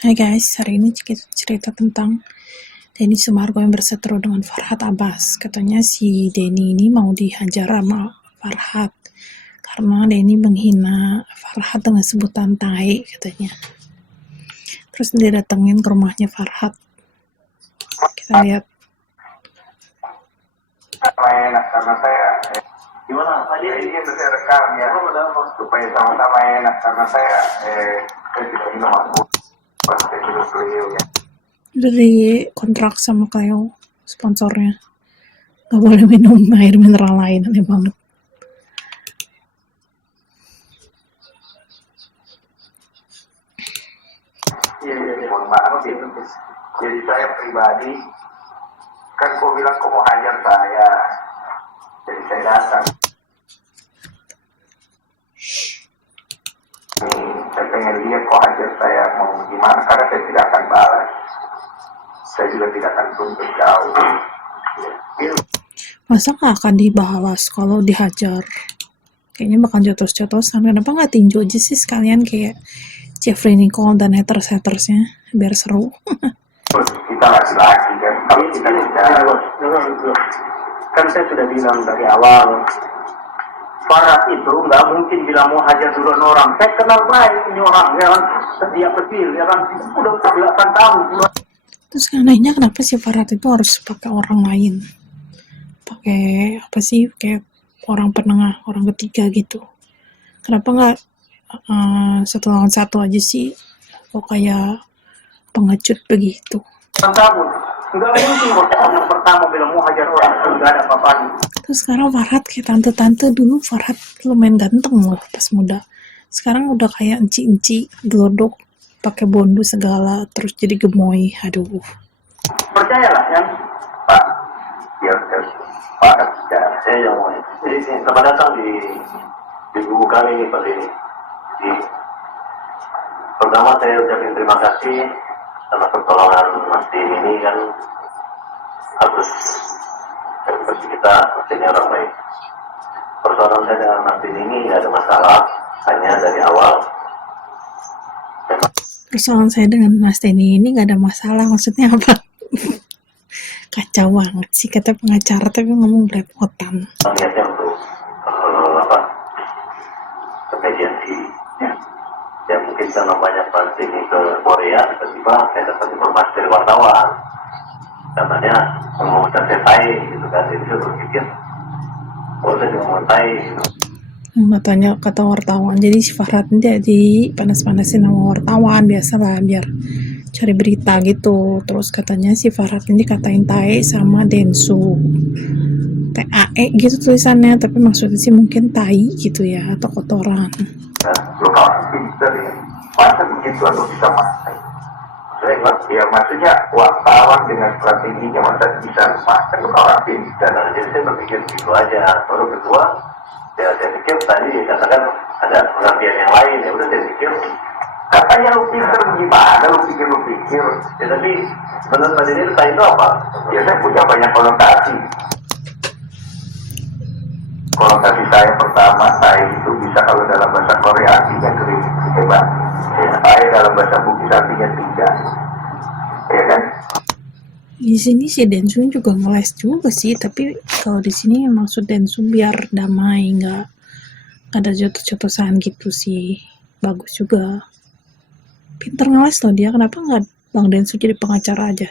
Hai guys, hari ini kita cerita tentang Denny Sumargo yang berseteru dengan Farhad Abbas. Katanya si Denny ini mau dihajar sama Farhad karena Denny menghina Farhad dengan sebutan tai katanya. Terus dia datengin ke rumahnya Farhad. Kita lihat. Enak karena saya gimana tadi ini saya rekam ya supaya sama-sama enak karena saya tidak minum aku pasti minum beliau ya. Dari kontrak sama Cleo sponsornya nggak boleh minum air mineral lain, aneh banget. Iya, mohon maaf itu. Jadi saya pribadi kan kau bilang kau mau hajar saya, jadi saya datang. Saya pengen lihat kau hajar saya mau gimana karena saya tidak akan balas. Saya juga tidak akan tuntut kau. Masa nggak akan dibahas kalau dihajar? Kayaknya bakal jotos-jotosan. Kenapa nggak tinju aja sih sekalian kayak Jeffrey Nicole dan haters-hatersnya biar seru. Kita laki-laki kan, kalau kita kan saya sudah bilang dari awal, Farhad itu nggak mungkin bilang mau hajar dulu orang. Saya kenal baik ini orang, ya kan, dia kecil, ya kan, udah 8 tahun. Terus anehnya kenapa si Farhad itu harus pakai orang lain? Pakai apa sih? Kayak orang penengah, orang ketiga gitu. Kenapa nggak satu lawan satu aja sih? Kok kayak pengecut begitu? 8 tahun, nggak mungkin orang pertama bilang mau hajar orang, nggak ada apa-apanya. Terus sekarang Farhad kayak tante-tante. Dulu Farhad lumayan ganteng loh pas muda. Sekarang udah kayak enci-enci, gelodok, pakai bondu segala, terus jadi gemoy. Aduh. Percayalah ya, Pak. Ya, Pak, saya yang mau. Jadi selamat datang di buku kami ini, Pak Denny. Pertama saya ucapin terima kasih karena pertolongan Mas Denny ini kan harus kita artinya orang baik. Persoalan saya dengan Mas Denny ini tidak ada masalah, hanya dari awal. Persoalan saya dengan Mas Denny ini nggak ada masalah, maksudnya apa? Kacau banget sih, kata pengacara tapi ngomong belepotan. Niatnya untuk ke mediasi ya mungkin karena banyak pasien ke Korea tiba-tiba saya dapat informasi dari wartawan katanya mau selesai gitu kan, jadi saya berpikir saya juga mau selesai gitu. Katanya kata wartawan, jadi si Farhad jadi panas-panasin sama wartawan biasalah biar cari berita gitu. Terus katanya si Farhad ini katain tae sama Densu, TAE gitu tulisannya, tapi maksudnya sih mungkin tai gitu ya, atau kotoran. Nah, lo kawan pinter ya, masa begitu atau bisa masak? Saya ngerti ya, maksudnya wartawan dengan strateginya masa bisa masak, lo kawan pinter. Nah, jadi saya berpikir gitu aja. Lalu kedua, ya saya pikir tadi dikatakan ada pengertian yang lain, ya udah saya pikir katanya lu pinter gimana, lu pikir ya tapi menurut Pak Denny itu apa? Ya saya punya banyak konotasi. Konotasi saya pertama, saya itu bisa kalau dalam bahasa Korea artinya kering, hebat. Ya, saya dalam bahasa Bugis artinya tidak, ya kan? Di sini si Densu juga ngeles juga sih, tapi kalau di sini maksud Densu biar damai, nggak ada jotos-jotosan gitu sih, bagus juga. Pinter ngeles loh dia, kenapa nggak Bang Densu jadi pengacara aja?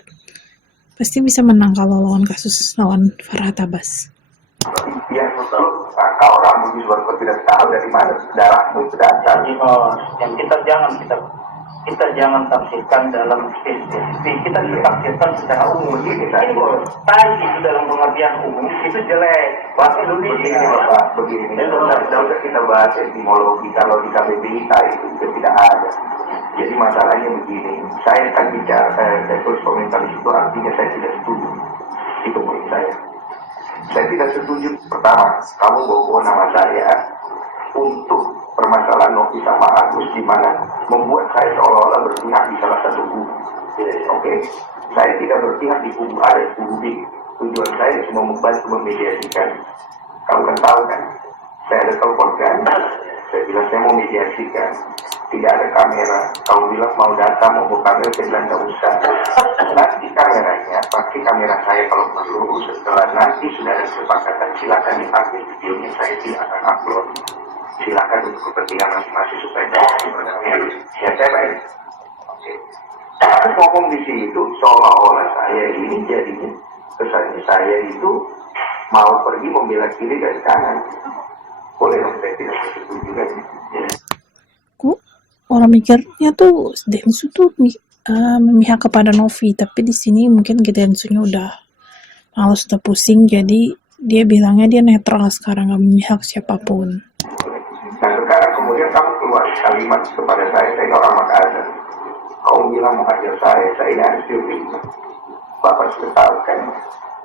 Pasti bisa menang kalau lawan kasus lawan Farhad Abbas. Iya, betul. Maka orang Bugis baru tidak tahu dari mana darahmu sudah ada. Yang kita jangan tafsirkan dalam spesifik, kita tafsirkan secara umum. Ini tadi itu dalam pengertian umum itu jelek. Bahasa Indonesia begini. Tidak usah kita bahas etimologi, kalau di KBBI itu juga tidak ada. Jadi masalahnya begini, saya kan bicara, saya tulis komentar itu artinya saya tidak setuju. Itu poin saya. Saya tidak setuju, pertama, kamu bawa nama saya untuk permasalahan Novi sama Agus, di mana membuat saya seolah-olah berpihak di salah satu kubu. Oke, saya tidak berpihak di kubu A dan kubu B. Tujuan saya cuma membantu memediasikan. Kamu kan tahu kan, saya ada telepon kan, saya bilang saya mau mediasikan. tidak ada kamera. Kamu bilang mau data, mau buka kamera, saya bilang nggak usah. Nanti kameranya, pakai kamera saya kalau perlu. Setelah nanti sudah ada kesepakatan, silakan dipakai videonya, saya tidak akan upload. Silakan untuk kepentingan masing-masing supaya sebenarnya ya saya baik. Oke. Tapi ngomong di situ seolah-olah saya ini jadinya kesannya saya itu mau pergi membela kiri dari kanan. Boleh dong, saya tidak setuju kan? Ya. Kok orang mikirnya tuh Densu tuh memihak kepada Novi, tapi di sini mungkin Densunya udah males, udah pusing, jadi dia bilangnya dia netral sekarang, gak memihak siapapun. Nah sekarang kemudian kamu keluar kalimat kepada saya orang Makassar. Kamu bilang mengajar saya ini harus diubah. Bapak sudah tahu kan,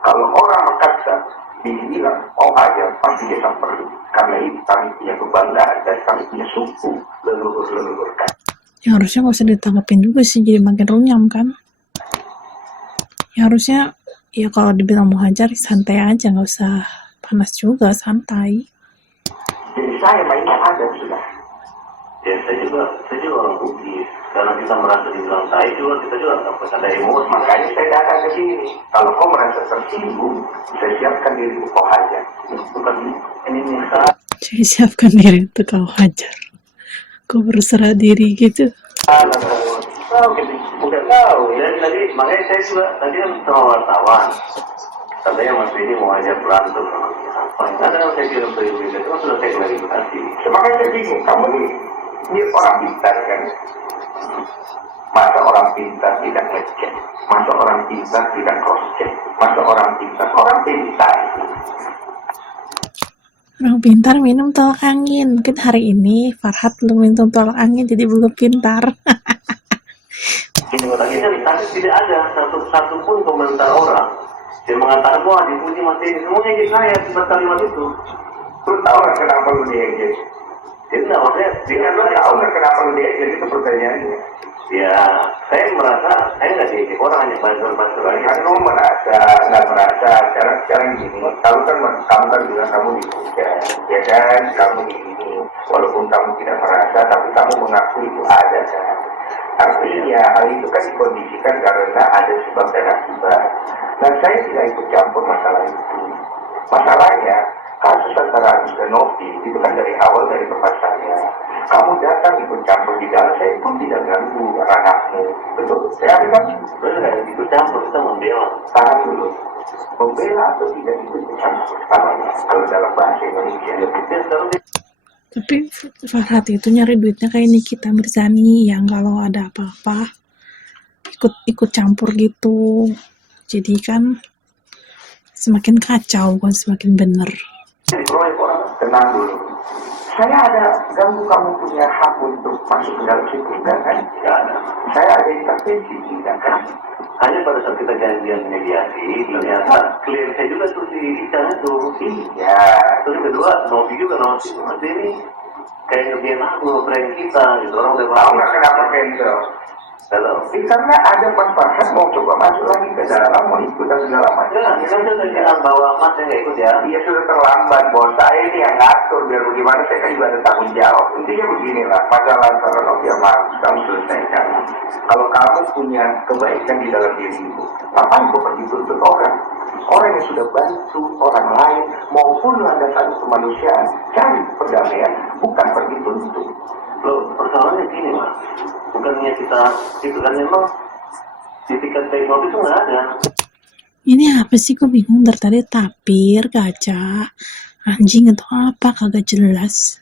kalau orang Makassar dibilang ajar pasti dia sampai. Karena itu kami punya kebanggaan dan kami punya suku leluhur-leluhur kan. Ya harusnya gak usah ditanggapin juga sih, jadi makin runyam kan. Ya harusnya, ya kalau dibilang mau hajar, santai aja, gak usah panas juga, santai. Jadi saya mainnya ada sudah. Ya saya juga orang Bugis. Karena kita merasa dibilang saya juga, kita juga nggak pernah ada emosi. Makanya saya datang ke sini. Kalau kau merasa tersinggung, saya siapkan diri untuk kau hajar. Bukan ini misal. Saya siapkan diri untuk kau hajar. Kau berserah diri gitu. Udah tahu ya, tadi makanya saya juga tadi kan sama wartawan. Katanya Mas Beni mau ajak berantem sama dia. Apa yang ada saya kirim ke ibu itu sudah saya klarifikasi. Makanya saya bingung, kamu ini orang pintar kan? Masa orang pintar tidak ngecek? Masa orang pintar tidak cross check? Masa orang pintar Orang pintar minum tolak angin. Mungkin hari ini Farhat belum minum tolak angin, jadi belum pintar. Ini kan tidak ada satu pun komentar orang yang mengatakan wah dipuji Mas Beni. Semuanya di saya sebuah kalimat itu. Lu tahu nggak kenapa lu diejek? Jadi nggak maksudnya Dia lu tahu nggak kenapa lu diejek itu pertanyaannya? ya saya merasa saya nggak diejek orang, hanya bantu aja. Kan kamu nggak merasa sekarang gini. Kamu kan bilang kamu dipuja, ya kan? Kamu gini, walaupun kamu tidak merasa, tapi kamu mengaku itu ada kan? Artinya hal itu kan dikondisikan karena ada sebab dan akibat. Nah saya tidak ikut campur masalah itu. Masalahnya kasus antara Agus dan Novi itu kan dari awal dari tempat saya. Kamu datang ikut campur di dalam, saya pun tidak ganggu ranahmu. Betul? Saya kan Benar, ikut campur, kita membela. tahan dulu. Membela atau tidak ikut campur kalau dalam bahasa Indonesia. Tapi Farhat itu nyari duitnya kayak Nikita Mirzani yang kalau ada apa-apa ikut campur gitu. Jadi kan semakin kacau, bukan semakin bener. Proyek orang tenang dulu. Saya ada ganggu kamu punya hak untuk masuk ke dalam situ, kan? Tidak ada. Saya ada intervensi, tidak kan? Hanya pada saat kita janjian mediasi, ternyata klien saya juga tuh si Ican itu. Iya. Terus yang kedua, Novi juga, Mas ini kayak ngerjain aku, prank kita, gitu. Orang udah Tahu nggak kenapa cancel? Kalau Karena ada Mas Farhat mau coba masuk lagi ke dalam, mau ikut dan segala macam. ya, ini kan sudah bilang bahwa Mas yang nggak ikut ya. Iya sudah terlambat, bos. Saya ini yang ngatur, biar bagaimana saya kan juga ada tanggung jawab. Intinya beginilah, masalah antara Novi sama Agus kamu selesaikan. Kalau kamu punya kebaikan di dalam dirimu, ngapain kau pergi tuntut orang? Orang yang sudah bantu orang lain maupun landasan kemanusiaan cari perdamaian, bukan pergi tuntut. Loh, persoalannya gini Mas, bukannya kita itu kan memang di tingkat teknologi itu nggak ada. Ini apa sih, gue bingung dari tadi. Tapir, gajah, anjing atau apa, kagak jelas.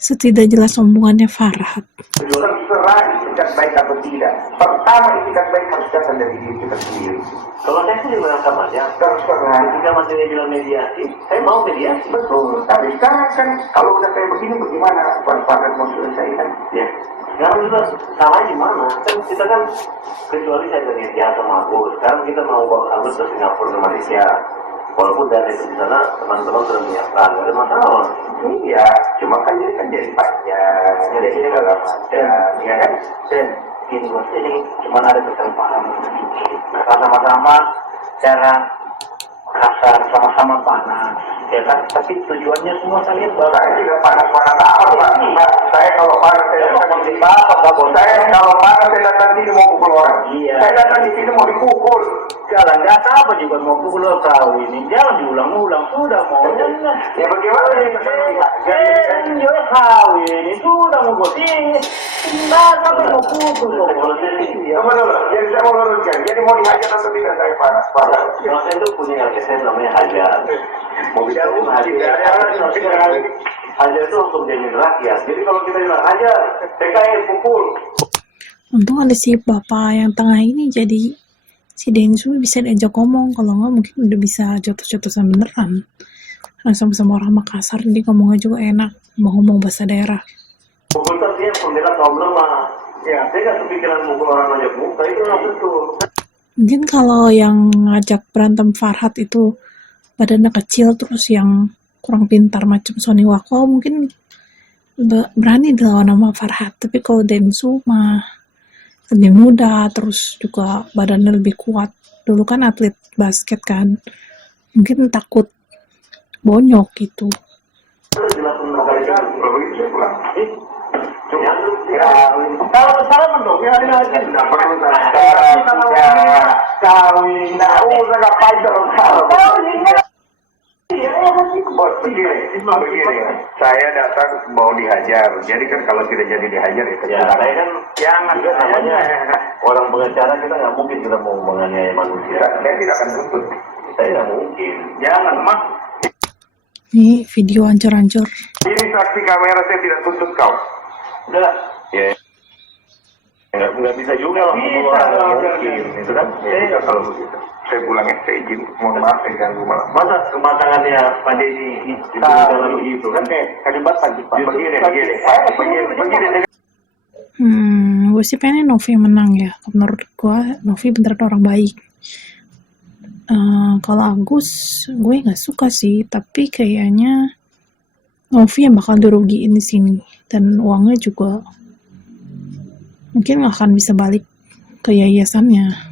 Setidak jelas omongannya Farhat. Orang serah itikat baik atau tidak. Pertama itikat baik harus datang dari diri kita sendiri. Kalau saya sih merasa aja, Terserah. ketika Mas ini bilang mediasi, saya mau mediasi. Betul. Tapi sekarang kan kalau udah kayak begini bagaimana Farhat mau selesaikan? Ya, sekarang juga salah di mana? Kan kita kan kecuali saya dari India sama Agus, sekarang kita mau bawa Agus ke Singapura ke Malaysia. Walaupun dana itu di sana teman-teman sudah menyiapkan, nggak ada masalah. Iya, cuma kan ini kan jadi panjang, jadi segala macam, ya kan? Dan gini Mas, ini cuma ada kesalahpahaman sedikit. Sama-sama cara kasar, sama-sama panas. ya kan? Tapi tujuannya semua saya lihat bahwa Saya tidak panas-panas amat, Pak. Saya kalau panas saya datang di saya kalau panas saya datang sini mau pukul orang. Iya. Saya datang di sini mau dipukul. jalan nggak apa juga mau pukul tahu ini jangan diulang-ulang sudah mau Ya bagaimana ini? ya tahu ini sudah mau buat ini nggak sampai mau pukul kok Tunggu dulu. Jadi saya mau luruskan. Jadi mau dihajar atau tidak saya panas? Panas. kalau saya itu punya RSN namanya hajar mau bicara hajar itu untuk jamin rakyat jadi kalau kita bilang hajar PKS pukul Untung ada si bapak yang tengah ini, jadi si Densu bisa diajak ngomong. Kalau nggak mungkin udah bisa jotos-jotosan beneran. Karena sama-sama orang Makassar, jadi ngomongnya juga enak, mau ngomong bahasa daerah. pukul dia pembela kaum lemah ya saya nggak kepikiran pukul orang aja muka itu nggak betul Mungkin kalau yang ngajak berantem Farhad itu badannya kecil, terus yang kurang pintar macam Sony Wako, mungkin berani dilawan sama Farhad. Tapi kalau Densu mah lebih muda, terus juga badannya lebih kuat. Dulu kan atlet basket kan, mungkin takut bonyok gitu. Kalau salah dong, ya ini aja. Tidak perlu kawin, tidak usah ngapain kalau begini, saya datang mau dihajar. Jadi kan kalau tidak jadi dihajar itu Ya, saya kan jangan namanya orang pengacara kita nggak mungkin kita mau menganiaya manusia. Saya tidak akan tuntut. Saya nggak mungkin. Jangan mah. Ini video hancur-hancur. Ini saksi kamera, saya tidak tuntut kau. Udah. Ya. Nggak bisa juga lah. Mungkin, itu kan? Ya, kalau begitu. Saya pulangnya, saya izin. Mohon maaf, saya ganggu malam. Masa kematangannya Pak Denny itu dalam itu kan? Kalimat pagi, Pak. Begini. Gue sih pengen Novi menang ya. Menurut gue, Novi beneran orang baik. Kalau Agus, gue nggak suka sih. Tapi kayaknya Novi yang bakal dirugiin di sini. Dan uangnya juga mungkin nggak akan bisa balik ke yayasannya.